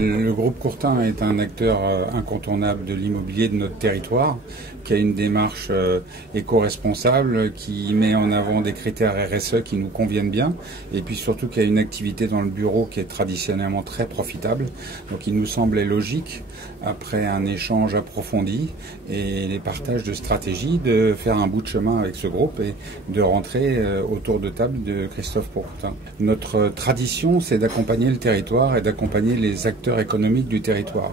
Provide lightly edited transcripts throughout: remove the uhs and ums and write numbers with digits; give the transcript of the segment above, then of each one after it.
Le groupe Courtin est un acteur incontournable de l'immobilier de notre territoire, qui a une démarche éco-responsable, qui met en avant des critères RSE qui nous conviennent bien, et puis surtout qui a une activité dans le bureau qui est traditionnellement très profitable. Donc il nous semblait logique, après un échange approfondi et les partages de stratégies, de faire un bout de chemin avec ce groupe et de rentrer autour de table de Christophe Courtin. Notre tradition, c'est d'accompagner le territoire et d'accompagner les acteurs économiques du territoire.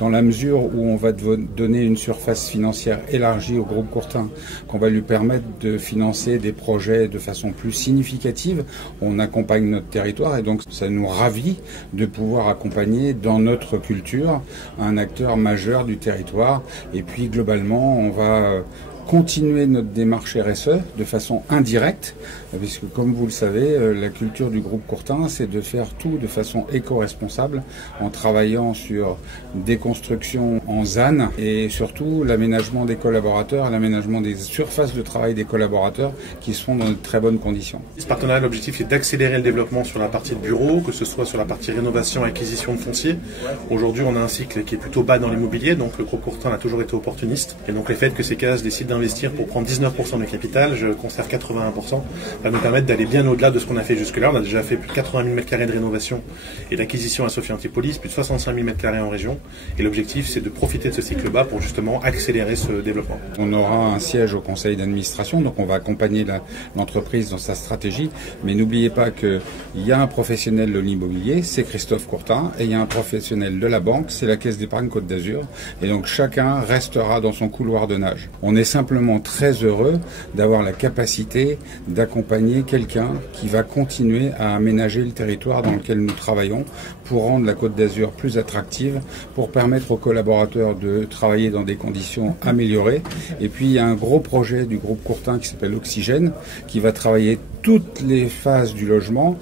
Dans la mesure où on va donner une surface financière élargie au groupe Courtin, qu'on va lui permettre de financer des projets de façon plus significative, on accompagne notre territoire et donc ça nous ravit de pouvoir accompagner dans notre culture un acteur majeur du territoire. Et puis globalement, on va continuer notre démarche RSE de façon indirecte, puisque comme vous le savez, la culture du groupe Courtin, c'est de faire tout de façon éco-responsable en travaillant sur des constructions en ZAN et surtout l'aménagement des collaborateurs, l'aménagement des surfaces de travail des collaborateurs qui se font dans de très bonnes conditions. Ce partenariat, l'objectif est d'accélérer le développement sur la partie de bureau, que ce soit sur la partie rénovation et acquisition de foncier. Aujourd'hui, on a un cycle qui est plutôt bas dans l'immobilier, donc le groupe Courtin a toujours été opportuniste. Et donc le fait que ces cases décident d'investir pour prendre 19% de capital, je conserve 81%, va nous permettre d'aller bien au-delà de ce qu'on a fait jusque-là. On a déjà fait plus de 80 000 m² de rénovation et d'acquisition à Sophia Antipolis, plus de 65 000 m² en région. Et l'objectif, c'est de profiter de ce cycle bas pour justement accélérer ce développement. On aura un siège au conseil d'administration, donc on va accompagner l'entreprise dans sa stratégie. Mais n'oubliez pas qu'il y a un professionnel de l'immobilier, c'est Christophe Courtin, et il y a un professionnel de la banque, c'est la Caisse d'épargne Côte d'Azur. Et donc chacun restera dans son couloir de nage. On est simplement très heureux d'avoir la capacité d'accompagner quelqu'un qui va continuer à aménager le territoire dans lequel nous travaillons pour rendre la Côte d'Azur plus attractive, pour permettre aux collaborateurs de travailler dans des conditions améliorées. Et puis il y a un gros projet du groupe Courtin qui s'appelle Oxygène, qui va travailler toutes les phases du logement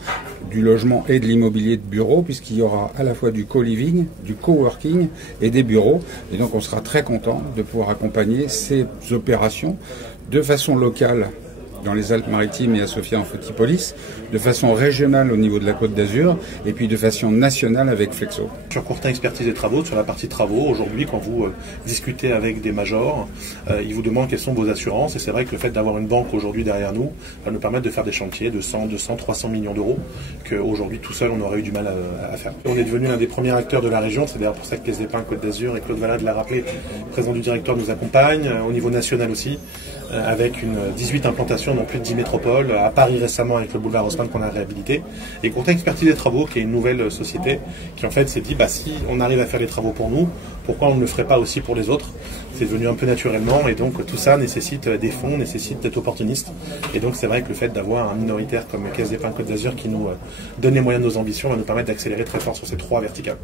et de l'immobilier de bureau, puisqu'il y aura à la fois du co-living, du coworking et des bureaux. Et donc on sera très content de pouvoir accompagner ces opérations de façon locale dans les Alpes-Maritimes et à Sophia Antipolis, de façon régionale au niveau de la Côte d'Azur, et puis de façon nationale avec Flexo. Sur Courtin Expertise et Travaux, sur la partie travaux, aujourd'hui, quand vous discutez avec des majors, ils vous demandent quelles sont vos assurances, et c'est vrai que le fait d'avoir une banque aujourd'hui derrière nous va nous permettre de faire des chantiers de 100, 200, 300 millions d'euros, qu'aujourd'hui, tout seul, on aurait eu du mal à faire. On est devenu un des premiers acteurs de la région, c'est d'ailleurs pour ça que Caisse d'épargne Côte d'Azur et Claude Valade l'a rappelé, le président du directeur nous accompagne, au niveau national aussi, avec 18 implantations dans plus de 10 métropoles, à Paris récemment avec le boulevard Haussmann qu'on a réhabilité, et Courtin Expertise et Travaux qui est une nouvelle société qui en fait s'est dit si on arrive à faire les travaux pour nous, pourquoi on ne le ferait pas aussi pour les autres? C'est devenu un peu naturellement, et donc tout ça nécessite des fonds, nécessite d'être opportuniste, et donc c'est vrai que le fait d'avoir un minoritaire comme Caisse d'épargne Côte d'Azur qui nous donne les moyens de nos ambitions va nous permettre d'accélérer très fort sur ces 3 verticales.